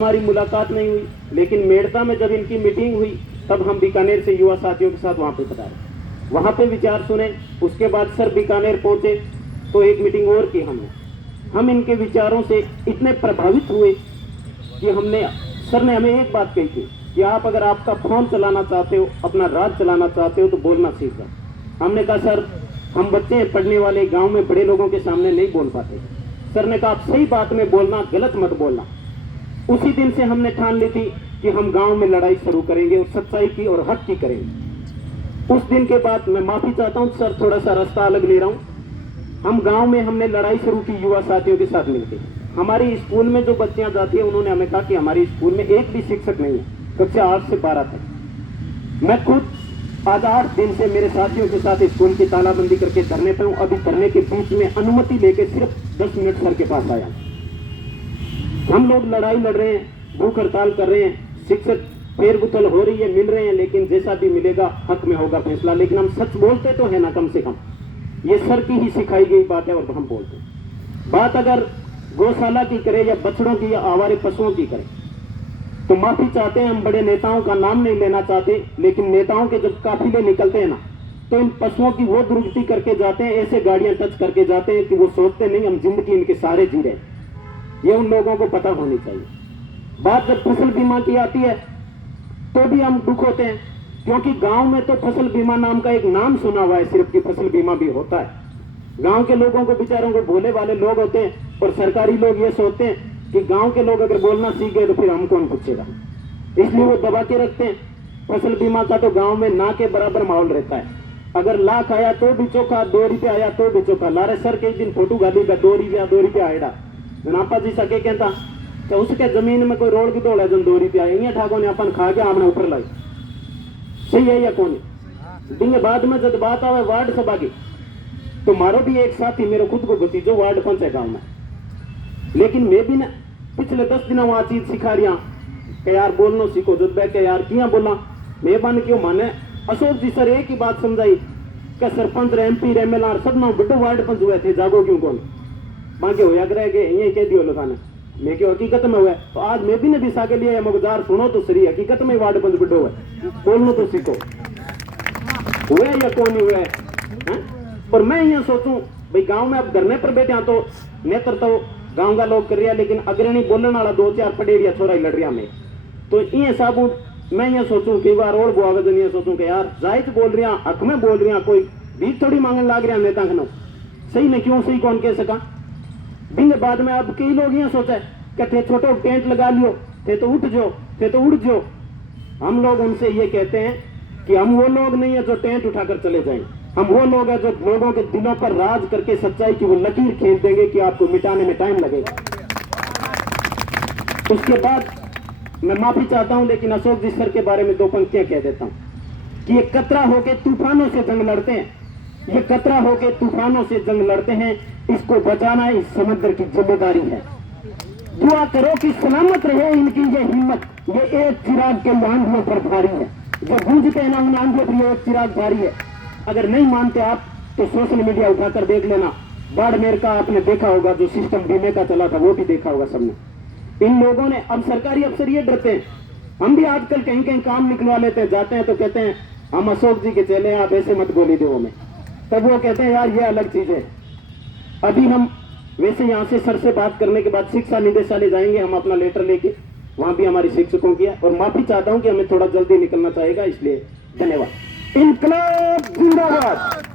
हमारी मुलाकात नहीं हुई, लेकिन मेड़ता में जब इनकी मीटिंग हुई तब हम बीकानेर से युवा साथियों के साथ वहां पे पधारे, वहां पे विचार सुने। उसके बाद सर बीकानेर पहुंचे तो एक मीटिंग और की हमने। हम इनके विचारों से इतने प्रभावित हुए कि सर ने हमें एक बात कही थी कि आप अगर आपका फोन चलाना चाहते हो, अपना राज चलाना चाहते हो तो बोलना सीख जाओ। हमने कहा सर हम बच्चे हैं, पढ़ने वाले, गाँव में बड़े लोगों के सामने नहीं बोल पाते। सर ने कहा आप सही बात में बोलना, गलत मत बोलना। उसी दिन से हमने ठान ली थी कि हम गांव में लड़ाई शुरू करेंगे और सच्चाई की और हक की करेंगे। उस दिन के बाद मैं माफी चाहता हूं सर, थोड़ा सा रास्ता अलग ले रहा हूं। हम गांव में हमने लड़ाई शुरू की युवा साथियों के साथ मिलकर। हमारी स्कूल में जो बच्चियां जाती है उन्होंने हमें कहा कि हमारी स्कूल में एक भी शिक्षक नहीं है, कक्षा 8 से 12 तक। मैं खुद आज 8 दिन से मेरे साथियों के साथ स्कूल की तालाबंदी करके धरने पे हूं। अभी धरने के बीच में अनुमति लेके सिर्फ 10 मिनट सर के पास आया। हम लोग लड़ाई लड़ रहे हैं, भूख हड़ताल कर रहे हैं, शिक्षक फेरबुतल हो रही है, मिल रहे हैं, लेकिन जैसा भी मिलेगा हक में होगा फैसला। लेकिन हम सच बोलते तो है ना, कम से कम ये सर की ही सिखाई गई बात है और हम बोलते हैं। बात अगर गौशाला की करें या बछड़ों की या आवारे पशुओं की करें तो माफी चाहते हैं। हम बड़े नेताओं का नाम नहीं लेना चाहते, लेकिन नेताओं के जब काफिले निकलते हैं ना तो इन पशुओं की वो दुर्गति करके जाते हैं, ऐसे गाड़ियां टच करके जाते हैं कि वो सोचते नहीं हम जिंदगी इनके सारे जी रहे। ये उन लोगों को पता होनी चाहिए। बात जब फसल बीमा की आती है तो भी हम दुख होते हैं, क्योंकि गांव में तो फसल बीमा नाम का एक नाम सुना हुआ है सिर्फ, कि फसल बीमा भी होता है। गांव के लोगों को बेचारों को भोले वाले लोग होते हैं, और सरकारी लोग ये सोचते हैं कि गांव के लोग अगर बोलना सीख गए तो फिर हम कौन पूछेगा, इसलिए वो दबा के रखते हैं। फसल बीमा का तो गाँव में ना के बराबर माहौल रहता है। अगर लाख आया तो भी चोखा, 2 रुपया आया तो भी चोखा। लारे सर के दिन फोटो गाली 2 रुपया आएगा जनापा जी सके कहता तो उसके जमीन में कोई रोड की दौड़ है, जन 2 रुपया ये ठाकुर ने अपन खा के आपने ऊपर लाई। सही है या कौन दिन बाद में जब बात आवे वार्ड सभा की तो मारो भी एक साथी मेरे खुद को भतीजो वार्ड पंच है गाँव में, लेकिन मैं भी ना पिछले 10 दिन वहां चीज सिखा रही कि यार बोलना सीखो, जब बैठ के यार किया बोला मैं बन क्यों माने। अशोक जी सर एक ही बात समझाई कि सरपंच MP MLR सब ना बड़ो वार्ड पंच हुए थे, जागो क्यों कौन मांगे होया करे के यही कह दियो लोगों ने, मैं क्यों हकीकत में हुआ। तो आज मैं भी ने दिशा के लिए मगजार सुनो तो सही, हकीकत में वार्ड पंच बड़ो है, बोलना तो सीखो हुए या कौन नहीं हुआ। और मैं यहाँ सोचूं भाई गांव में अब धरने पर बैठे तो नेतृत्व तो गांव का लोग कर रहा, लेकिन अग्रणी बोलने वाला 2-4 पटेरिया छोरा ही लड़ रहा में। तो ये साबुत मैं यहाँ सोचूं कई बार और बुआगजन ये सोचूं कि यार जायज बोल रहा, हक में बोल रहा, कोई बीच थोड़ी मांगने लग रहा नेता खनो सही ने क्यों सही कौन कह सका। दिन बाद में अब कई लोग ये सोचा कि थे छोटो टेंट लगा लियो, थे तो उठ जो, थे तो उड़ जो। हम लोग उनसे ये कहते हैं कि हम वो लोग नहीं है जो टेंट उठाकर चले जाएं, हम वो लोग हैं जो लोगों के दिलों पर राज करके सच्चाई की वो लकीर खींच देंगे कि आपको मिटाने में टाइम लगेगा। उसके बाद मैं माफी चाहता हूं, लेकिन अशोक जी सर के बारे में 2 पंक्तियां कह देता हूं कि ये कतरा होके तूफानों से जंग लड़ते हैं, ये कतरा होके तूफानों से जंग लड़ते हैं, इसको बचाना इस समंदर की जिम्मेदारी है। दुआ करो कि सलामत रहे इनकी ये हिम्मत, ये एक चिराग के आंधियों पर भारी है, जो गूंजते हैं ना उन आंधियों पर एक चिराग भारी है। अगर नहीं मानते आप तो सोशल मीडिया उठाकर देख लेना, बाड़मेर का आपने देखा होगा, जो सिस्टम बीमे का चला था वो भी देखा होगा सबने। इन लोगों ने, अब सरकारी अफसर ये डरते हैं, हम भी आजकल कहीं कहीं काम निकलवा लेते हैं, जाते हैं तो कहते हैं हम अशोक जी के चले, आप ऐसे मत गोली दो हमें, तब वो कहते हैं यार ये अलग चीज है। अभी हम वैसे यहाँ से सर से बात करने के बाद शिक्षा निदेशालय जाएंगे, हम अपना लेटर लेके, वहां भी हमारी शिक्षकों की है। और माफी चाहता हूं कि हमें थोड़ा जल्दी निकलना चाहेगा, इसलिए धन्यवाद। इनकलाब जिंदाबाद।